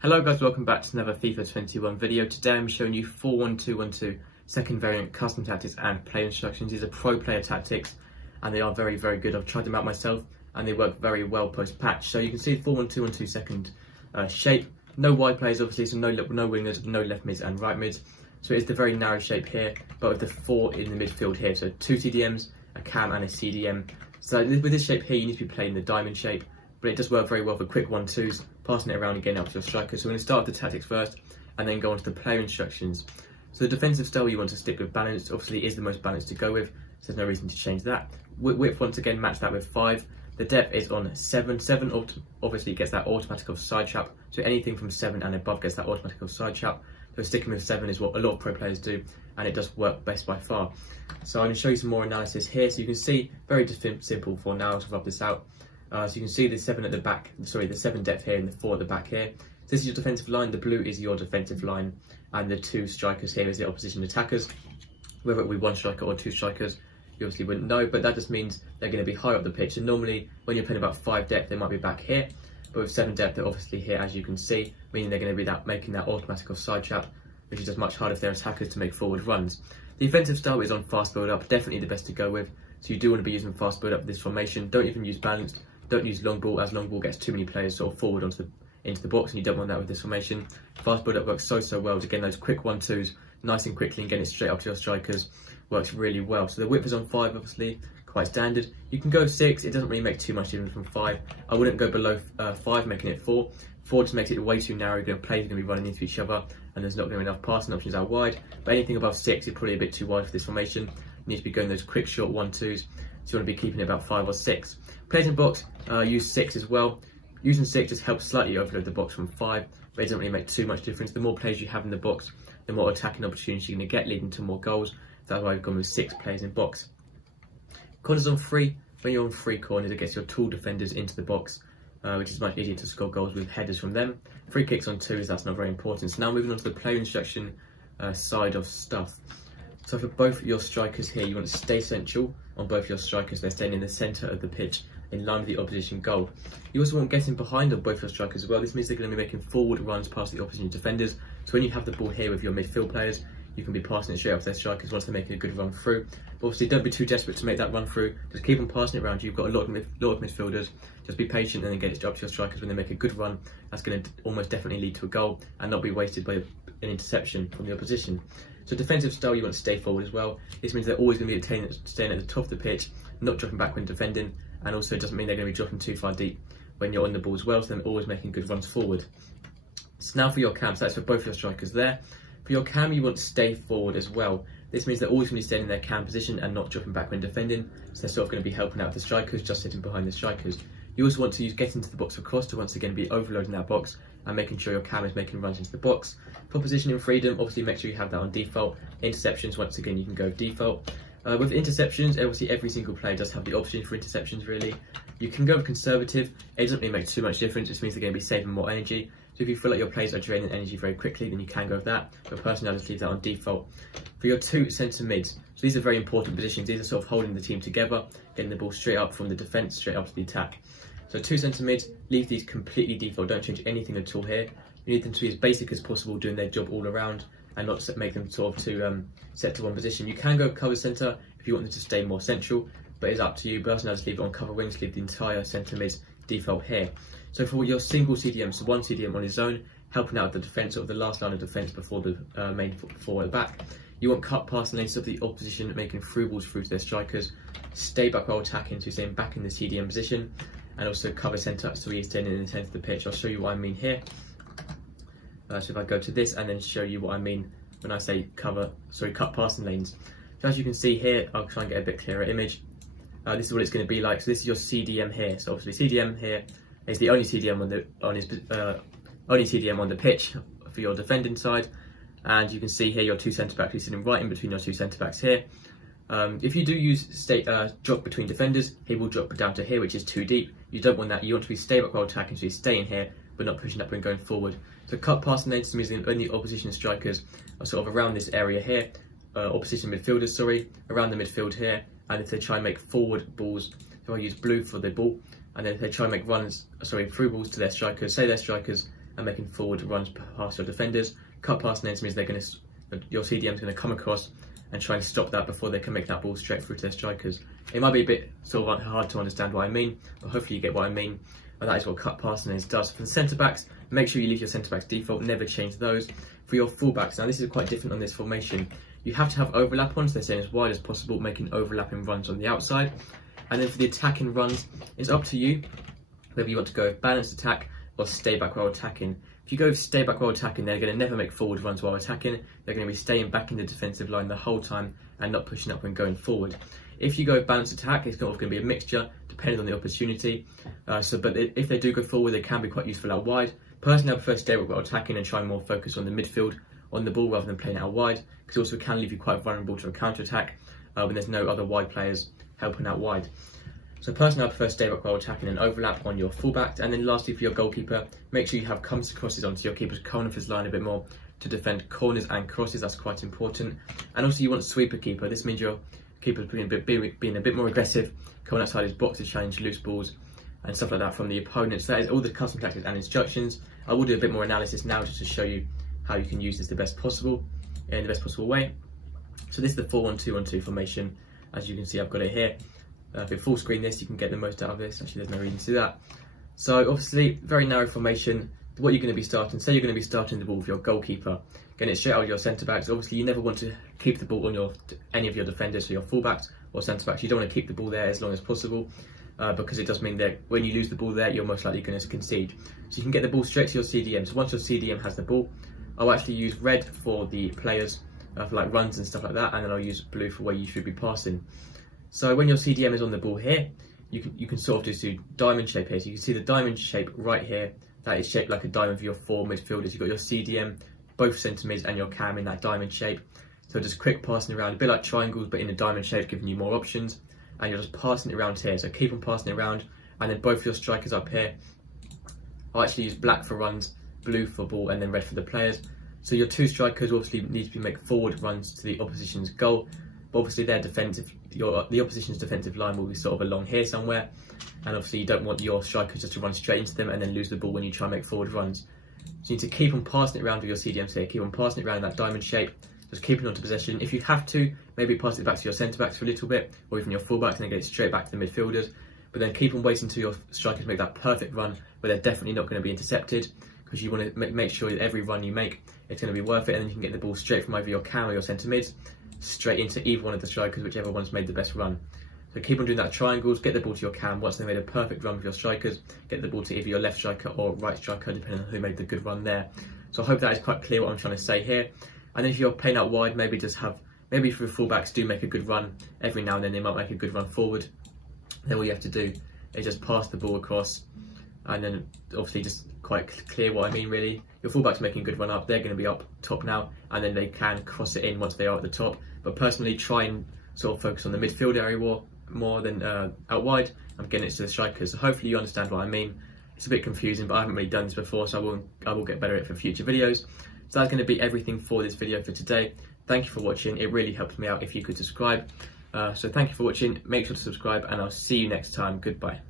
Hello guys, welcome back to another FIFA 21 video. Today I'm showing you 4-1-2-1-2 second variant custom tactics and play instructions. These are pro player tactics and they are very good. I've tried them out myself and they work very well post patch. So you can see 4-1-2-1-2 second shape. No wide players obviously, so no wingers, no left mids and right mids. So it's the very narrow shape here, but with the 4 in the midfield here. So 2 CDMs, a cam and a CDM. So with this shape here you need to be playing the diamond shape, but it does work very well for quick 1-2s, passing it around again up to your striker. So we're going to start with the tactics first and then go on to the player instructions. So the defensive style you want to stick with balanced, obviously is the most balanced to go with, so there's no reason to change that. Width, once again, match that with 5. The depth is on 7. 7 obviously gets that automatic offside trap, so anything from 7 and above gets that automatic offside trap. So sticking with 7 is what a lot of pro players do, and it does work best by far. So I'm going to show you some more analysis here. So you can see, very simple for now to rub this out. So you can see the 7 at the back, the 7 depth here and the 4 at the back here. So this is your defensive line, the blue is your defensive line, and the 2 strikers here is the opposition attackers. Whether it be 1 striker or 2 strikers, you obviously wouldn't know, but that just means they're going to be higher up the pitch. And normally when you're playing about 5 depth, they might be back here, but with 7 depth, they're obviously here, as you can see, meaning they're going to be making that automatic offside trap, which is just much harder for their attackers to make forward runs. The offensive style is on fast build up, definitely the best to go with. So you do want to be using fast build up this formation. Don't even use balanced. Don't use long ball, as long ball gets too many players sort of forward into the box, and you don't want that with this formation. Fast build up works so well to get those quick 1-2s nice and quickly and get it straight up to your strikers. Works really well. So the width is on 5, obviously, quite standard. You can go 6, it doesn't really make too much difference from 5. I wouldn't go below 5, making it 4. 4 just makes it way too narrow. Players are going to be running into each other and there's not going to be enough passing options out wide. But anything above 6 is probably a bit too wide for this formation. You need to be going those quick short 1-2s, so you want to be keeping it about 5 or 6. Players in box use 6 as well. Using 6 just helps slightly overload the box from 5, but it doesn't really make too much difference. The more players you have in the box, the more attacking opportunities you're going to get, leading to more goals. That's why I've gone with 6 players in box. Corners on 3. When you're on 3 corners, it gets your tall defenders into the box, which is much easier to score goals with headers from them. Free kicks on 2s, that's not very important. So now moving on to the player instruction side of stuff. So for both your strikers here, you want to stay central on both your strikers. They're staying in the centre of the pitch, in line with the opposition goal. You also want getting behind on both your strikers as well. This means they're going to be making forward runs past the opposition defenders. So when you have the ball here with your midfield players, you can be passing it straight up to their strikers once they're making a good run through. But obviously don't be too desperate to make that run through. Just keep on passing it around. You've got a lot of midfielders. Just be patient and then get it up to your strikers when they make a good run. That's going to almost definitely lead to a goal and not be wasted by an interception from the opposition. So defensive style, you want to stay forward as well. This means they're always going to be staying at the top of the pitch, not dropping back when defending, and also it doesn't mean they're going to be dropping too far deep when you're on the ball as well, so they're always making good runs forward. So now for your cam, so that's for both your strikers there. For your cam, you want to stay forward as well. This means they're always going to be staying in their cam position and not dropping back when defending, so they're sort of going to be helping out the strikers, just sitting behind the strikers. You also want to get into the box across to once again be overloading that box and making sure your cam is making runs into the box. For positioning freedom, obviously make sure you have that on default. Interceptions, once again, you can go default. With interceptions, obviously every single player does have the option for interceptions really. You can go with conservative, it doesn't really make too much difference, it just means they're going to be saving more energy. So if you feel like your players are draining energy very quickly, then you can go with that. But personally, I just leave that on default. For your 2 centre mids, so these are very important positions. These are sort of holding the team together, getting the ball straight up from the defence, straight up to the attack. So 2 centre mids, leave these completely default, don't change anything at all here. You need them to be as basic as possible, doing their job all around, and not make them sort of to set to one position. You can go cover centre if you want them to stay more central, but it's up to you. Personally, I just leave it on cover wings, leave the entire centre mids default here. So for your single CDM, so 1 CDM on his own, helping out the defence, sort of the last line of defence before the main 4 at the back. You want cut passing lanes of the opposition, making through balls through to their strikers. Stay back while attacking, so staying back in the CDM position, and also cover centre, so he's staying in the centre of the pitch. I'll show you what I mean here. So if I go to this and then show you what I mean when I say cut passing lanes. So as you can see here, I'll try and get a bit clearer image. This is what it's going to be like. So this is your CDM here. So obviously CDM here is the only CDM on the pitch for your defending side, and you can see here your 2 centre backs are sitting right in between your 2 centre backs here. If you do use drop between defenders, he will drop down to here, which is too deep. You don't want that. You want to be stay back while attacking, so you stay in here, but not pushing up and going forward. So cut passing lanes means that only opposition strikers are sort of around this area here, opposition midfielders, sorry, around the midfield here, and if they try and make forward balls, so I use blue for the ball, and then if they try and make through balls to their strikers, say their strikers and making forward runs past your defenders. Cut past an enemy means your CDM is going to come across and try and stop that before they can make that ball straight through to their strikers. It might be a bit sort of hard to understand what I mean, but hopefully you get what I mean. And that is what cut passing does. For the centre backs, make sure you leave your centre backs default, never change those. For your full backs, now this is quite different on this formation. You have to have overlap on, so they're saying as wide as possible, making overlapping runs on the outside. And then for the attacking runs, it's up to you whether you want to go with balanced attack or stay back while attacking. If you go with stay back while attacking, they're going to never make forward runs while attacking. They're going to be staying back in the defensive line the whole time and not pushing up when going forward. If you go with balanced attack, it's going to be a mixture depending on the opportunity. But if they do go forward, they can be quite useful out wide. Personally, I prefer stay back while attacking and try and more focus on the midfield on the ball rather than playing out wide, because it also can leave you quite vulnerable to a counter attack when there's no other wide players helping out wide. So personally, I prefer stay back while attacking and overlap on your fullback. And then lastly, for your goalkeeper, make sure you have comes crosses onto your keeper's corner of his line a bit more to defend corners and crosses. That's quite important. And also you want sweeper keeper. This means your keeper's being a bit more aggressive, coming outside his box to challenge loose balls and stuff like that from the opponent. So that is all the custom tactics and instructions. I will do a bit more analysis now just to show you how you can use this in the best possible way. So this is the 4-1-2-1-2 formation. As you can see, I've got it here. If you full screen this, you can get the most out of this. Actually, there's no reason to do that. So obviously, very narrow formation. What you're going to be starting, say you're going to be starting the ball with your goalkeeper, getting it straight out of your centre backs. Obviously, you never want to keep the ball on any of your defenders, so your full backs or centre backs. You don't want to keep the ball there as long as possible, because it does mean that when you lose the ball there, you're most likely going to concede. So you can get the ball straight to your CDM. So once your CDM has the ball, I'll actually use red for the players, for like runs and stuff like that, and then I'll use blue for where you should be passing. So when your CDM is on the ball here, you can sort of just do diamond shape here. So you can see the diamond shape right here. That is shaped like a diamond for your four midfielders. You've got your CDM, both centre mids, and your cam in that diamond shape. So just quick passing around, a bit like triangles, but in a diamond shape, giving you more options. And you're just passing it around here. So keep on passing it around, and then both your strikers up here. I'll actually use black for runs, blue for ball, and then red for the players. So your two strikers obviously need to make forward runs to the opposition's goal. But obviously their defensive, the opposition's defensive line will be sort of along here somewhere, and obviously you don't want your strikers just to run straight into them and then lose the ball when you try and make forward runs. So you need to keep on passing it around with your CDMs here, keep on passing it around in that diamond shape, just keeping on to possession. If you have to, maybe pass it back to your centre backs for a little bit, or even your full backs, and then get it straight back to the midfielders. But then keep on waiting until your strikers make that perfect run where they're definitely not going to be intercepted, because you want to make sure that every run you make, it's going to be worth it, and then you can get the ball straight from either your cam or your centre mids straight into either one of the strikers, whichever one's made the best run. So keep on doing that triangles, get the ball to your cam. Once they've made a perfect run with your strikers, get the ball to either your left striker or right striker, depending on who made the good run there. So I hope that is quite clear what I'm trying to say here. And if you're playing out wide, maybe for the fullbacks do make a good run every now and then, they might make a good run forward. Then all you have to do is just pass the ball across, and then obviously just quite clear what I mean really. Your fullbacks making a good run up, they're going to be up top now, and then they can cross it in once they are at the top. But personally, try and sort of focus on the midfield area more than out wide. I'm getting it to the strikers. So hopefully you understand what I mean. It's a bit confusing, but I haven't really done this before, so I will get better at it for future videos. So that's going to be everything for this video for today. Thank you for watching. It really helps me out if you could subscribe. So thank you for watching. Make sure to subscribe, and I'll see you next time. Goodbye.